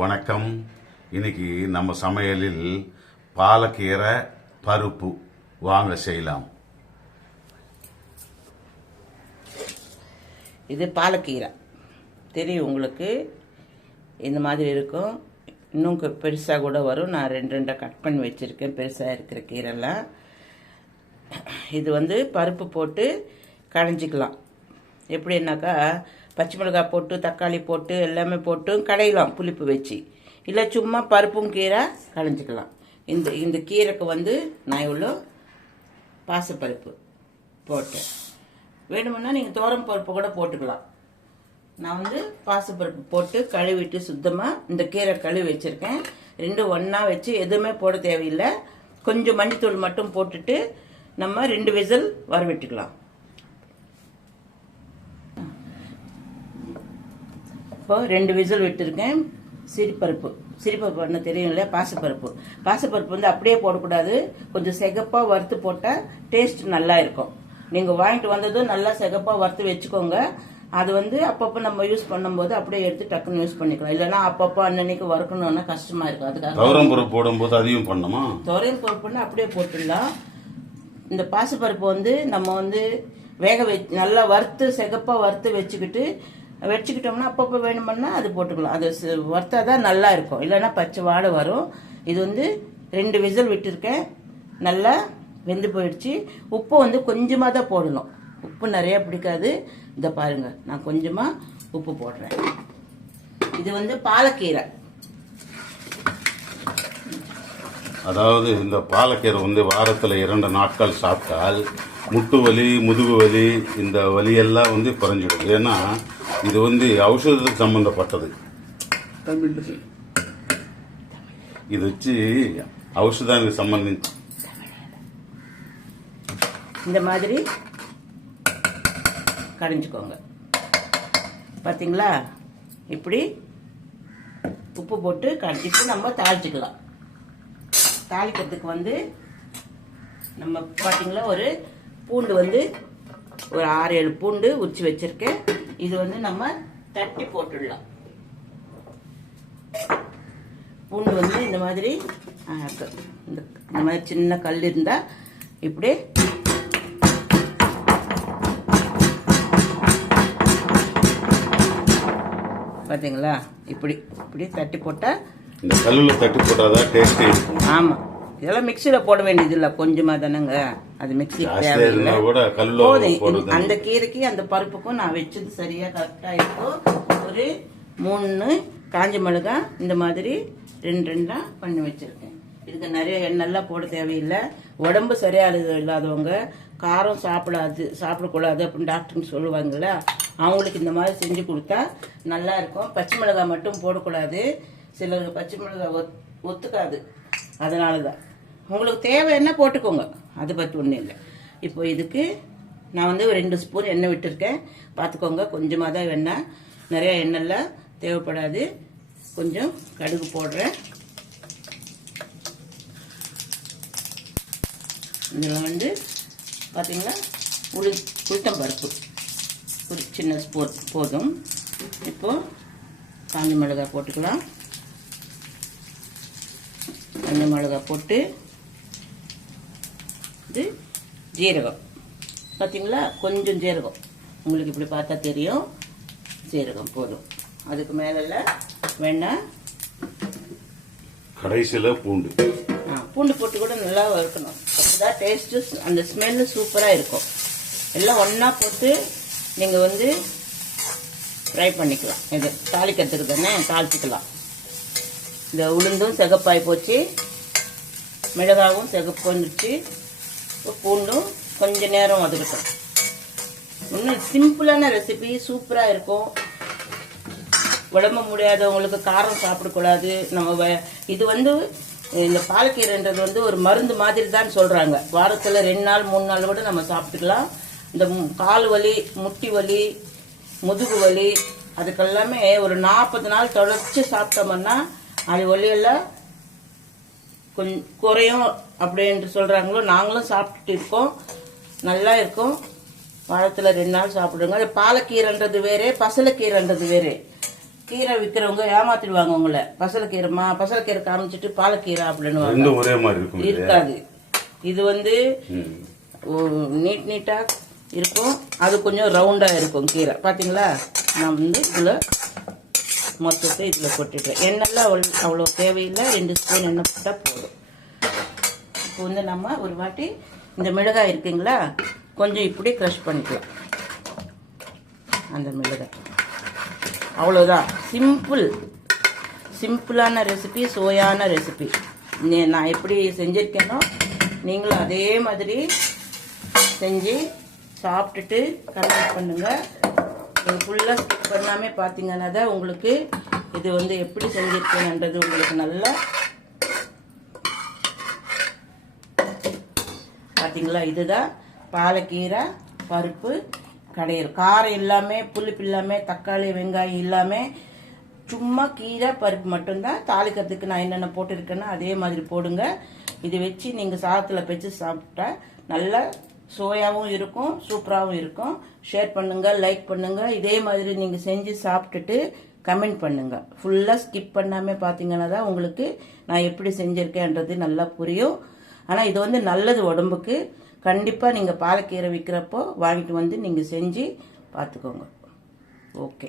வணக்கம். இன்னைக்கு நம்ம சமையலில் பாலக்கீரை பருப்பு வாங்க செய்யலாம். இது பாலக்கீரை தெரியும் உங்களுக்கு, இந்த மாதிரி இருக்கும். இன்னும் பெருசாக கூட வரும். நான் ரெண்டாக கட் பண்ணி வச்சுருக்கேன் பெருசாக இருக்கிற கீரைலாம். இது பருப்பு போட்டு கடைஞ்சிக்கலாம். எப்படின்னாக்கா பச்சை மிளகாய் போட்டு தக்காளி போட்டு எல்லாமே போட்டு கடையலாம் புளிப்பு வச்சு, இல்லை சும்மா பருப்பும் கீரை கடைஞ்சிக்கலாம். இந்த கீரைக்கு நான் இவ்வளோ பாசிப்பருப்பு போட்டேன். வேணுமுன்னா நீங்கள் தோரம் பருப்பு கூட போட்டுக்கலாம். நான் பாசிப்பருப்பு போட்டு கழுவிட்டு சுத்தமாக இந்த கீரை கழுவி வச்சுருக்கேன். ரெண்டும் ஒன்றா வச்சு எதுவுமே போட தேவையில்லை. கொஞ்சம் மஞ்சத்தூள் மட்டும் போட்டுட்டு நம்ம 2 விசில் வர விட்டுக்கலாம். இப்போ 2 விசில் விட்டுருக்கேன். சிரிப்பருப்பு என்ன தெரியும்ல, பாசிப்பருப்பு அப்படியே போடக்கூடாது. கொஞ்சம் சிகப்பாக வறுத்து போட்டால் டேஸ்ட் நல்லா இருக்கும். நீங்கள் வாங்கிட்டு வந்ததும் நல்லா சிகப்பாக வறுத்து வச்சுக்கோங்க. அது அப்பப்போ நம்ம யூஸ் பண்ணும்போது அப்படியே எடுத்து டக்குன்னு யூஸ் பண்ணிக்கலாம். இல்லைன்னா அப்பப்போ அன்னன்னைக்கு வறுக்கணும்னா கஷ்டமா இருக்கும். அதுக்காக துவரம் பருப்பு போடும்போது அதையும் பண்ணணுமா? துவரம் பருப்புன்னு அப்படியே போட்டுடலாம். இந்த பாசிப்பருப்பு நம்ம வேக வச்சு நல்லா வறுத்து சிகப்பாக வறுத்து வச்சுக்கிட்டோம்னா அப்பப்போ வேணும்னா அது போட்டுக்கலாம். அது வறுத்தா தான் நல்லா இருக்கும், இல்லைன்னா பச்சை வாடை வரும். இது 2 விசில் விட்டுருக்கேன். நல்லா வெந்து போயிடுச்சு. உப்பு கொஞ்சமாக தான் போடணும். உப்பு நிறைய பிடிக்காது. இதை பாருங்க, நான் கொஞ்சமாக உப்பு போடுறேன். இது பாலக்கீரை. அதாவது இந்த பாலக்கீரை வாரத்தில் 2 நாட்கள் சாப்பிட்டால் முட்டு வலி முதுகு வலி இந்த வலியெல்லாம் குறைஞ்சிடும். ஏன்னா இது ஔஷதத்துக்கு சம்பந்தப்பட்டது. இது வச்சு ஔஷதம் சம்பந்திச்சு இந்த மாதிரி கடைஞ்சிக்கோங்க. பார்த்தீங்களா? இப்படி உப்பு போட்டு கடைஞ்சிட்டு நம்ம தாளிச்சுக்கலாம். தாளிக்கிறதுக்கு நம்ம பார்த்தீங்களா ஒரு பூண்டு ஒரு 6-7 பூண்டு உரிச்சு வச்சிருக்கேன். இது நம்ம தட்டி போட்டுடலாம். பூண்டு இந்த மாதிரி இந்த மாதிரி சின்ன கல் இருந்தா இப்படி பாத்தீங்களா? இப்படி இப்படி தட்டி போட்டா, இந்த கல்லுல தட்டி போட்டாதான் டேஸ்ட். ஆமா, இதெல்லாம் மிக்சியில போட வேண்டியது இல்ல, கொஞ்சமா தானங்க. அது மிக்சி தேவையில்லை. அந்த கீரைக்கு அந்த பருப்புக்கும் நான் வச்சது சரியா கரெக்டா இருக்கும். ஒரு 3 காஞ்ச மிளகாய் இந்த மாதிரி 2 பண்ணி வச்சிருக்கேன். இதுக்கு நிறைய எண்ணெய்லாம் போட தேவையில்லை. உடம்பு சரியா இல்லாதவங்க, காரம் சாப்பிடக்கூடாது அப்படின்னு டாக்டர்னு சொல்லுவாங்கல்ல, அவங்களுக்கு இந்த மாதிரி செஞ்சு கொடுத்தா நல்லா இருக்கும். பச்சை மிளகாய் மட்டும் போடக்கூடாது. சிலருக்கு பச்சை மிளகாய் ஒத்துக்காது. அதனாலதான் உங்களுக்கு தேவை என்ன போட்டுக்கோங்க, அதை பற்றி ஒன்றும் இல்லை. இப்போ இதுக்கு நான் 2 ஸ்பூன் எண்ணெய் விட்டுருக்கேன். பார்த்துக்கோங்க, கொஞ்சமாக தான் எண்ணெய், நிறைய எண்ணெய்லாம் தேவைப்படாது. கொஞ்சம் கடுகு போடுறேன். இதில் பார்த்தீங்கன்னா உளுத்தம் பருப்பு ஒரு சின்ன ஸ்பூன் போதும். இப்போ காஞ்ச மிளகாய் போட்டுக்கலாம். காஞ்ச மிளகாய் போட்டு இது ஜீரகம் பார்த்தீங்களா, கொஞ்சம் ஜீரகம், உங்களுக்கு இப்படி பார்த்தா தெரியும். ஜீரகம் போதும். அதுக்கு மேல வேணாம், கடைசியில் பூண்டு போட்டு கூட நல்லா வறுக்கணும். அப்போதான் டேஸ்ட்டு அந்த ஸ்மெல்லு சூப்பராக இருக்கும். எல்லாம் ஒன்றா போட்டு நீங்கள் ஃப்ரை பண்ணிக்கலாம். இது தாளிக்கிறதுக்கு தானே, தாளிச்சிக்கலாம். இந்த உளுந்தும் சிகப்பாய் போச்சு, மிளகாவும் சிகப்பு வந்துடுச்சு, பூண்டும் கொஞ்ச நேரம் வதக்கட்டும். இன்னும் சிம்பிளான ரெசிபி, சூப்பராக இருக்கும். உடம்பு முடியாதவங்களுக்கு, காரம் சாப்பிடக்கூடாது. நம்ம இது இந்த பாலக்கீரைன்றது ஒரு மருந்து மாதிரி தான் சொல்றாங்க. வாரத்தில் 2 நாள் 3 நாள் கூட நம்ம சாப்பிட்டுக்கலாம். இந்த கால் வலி, முட்டி வலி, முதுகு வலி அதுக்கெல்லாமே ஒரு 40 நாள் தொடர்ச்சி சாப்பிட்டோம்னா அது வலியெல்லாம் கொஞ்சம் குறையும் அப்படின்ட்டு சொல்றாங்களோ. நாங்களும் சாப்பிட்டுட்டு இருக்கோம், நல்லா இருக்கும். வாரத்தில் 2 நாள் சாப்பிடுங்க. அது பாலக்கீரைன்றது வேறு, பசலைக்கீரைன்றது வேறு. கீரை விற்கிறவங்க ஏமாத்திடுவாங்க உங்களை. பசலக்கீரை காமிச்சிட்டு பாலக்கீரை அப்படின்னு ரெண்டும் ஒரே மாதிரி இருக்கும். இருக்காது. இது வந்து நீட்டா இருக்கும். அது கொஞ்சம் ரவுண்டா இருக்கும் கீரை. பாத்தீங்களா? நான் வந்து இதுல மொத்தத்தை இதுல கொட்டிட்டேன். எண்ணெய்லாம் அவ்வளோ தேவையில்லை. 2 ஸ்பூன் எண்ணெய் போட்டா போதும். இப்போ வந்து நம்ம ஒரு வாட்டி இந்த மிளகாய் இருக்குங்களா, கொஞ்சம் இப்படி க்ரஷ் பண்ணிக்கலாம். அந்த மிளகாய் அவ்வளோதான். சிம்பிளான ரெசிபி, சுவையான ரெசிபி. நான் எப்படி செஞ்சுருக்கேனோ நீங்களும் அதே மாதிரி செஞ்சு சாப்பிட்டுட்டு கமெண்ட் பண்ணுங்க. நீங்கள் ஃபுல்லாக ஸ்கிப் பண்ணாமல் பார்த்தீங்கன்னா தான் உங்களுக்கு இது வந்து எப்படி செஞ்சுருக்கேன்ன்றது உங்களுக்கு நல்லா பார்த்தீங்களா. இதுதான் பாலக்கீரை பருப்பு கடையில். காரம் இல்லாமல், புளிப்பு இல்லாமல், தக்காளி வெங்காயம் இல்லாமல், சும்மா கீரை பருப்பு மட்டும்தான். தாளிக்கிறதுக்கு நான் என்னென்ன போட்டிருக்கேன்னா அதே மாதிரி போடுங்க. இது வச்சு நீங்கள் சாதத்தில் வச்சு சாப்பிட்டா நல்லா சுவையாகவும் இருக்கும், சூப்பராகவும் இருக்கும். ஷேர் பண்ணுங்கள், லைக் பண்ணுங்கள். இதே மாதிரி நீங்கள் செஞ்சு சாப்பிட்டுட்டு கமெண்ட் பண்ணுங்கள். ஃபுல்லாக ஸ்கிப் பண்ணாமல் பார்த்தீங்கன்னா தான் உங்களுக்கு நான் எப்படி செஞ்சுருக்கேன்றது நல்லா புரியும். ஆனால் இது வந்து நல்லது உடம்புக்கு. கண்டிப்பாக நீங்கள் பாலக்கீரை விற்கிறப்போ வாங்கிட்டு வந்து நீங்கள் செஞ்சு பார்த்துக்கோங்க. ஓகே.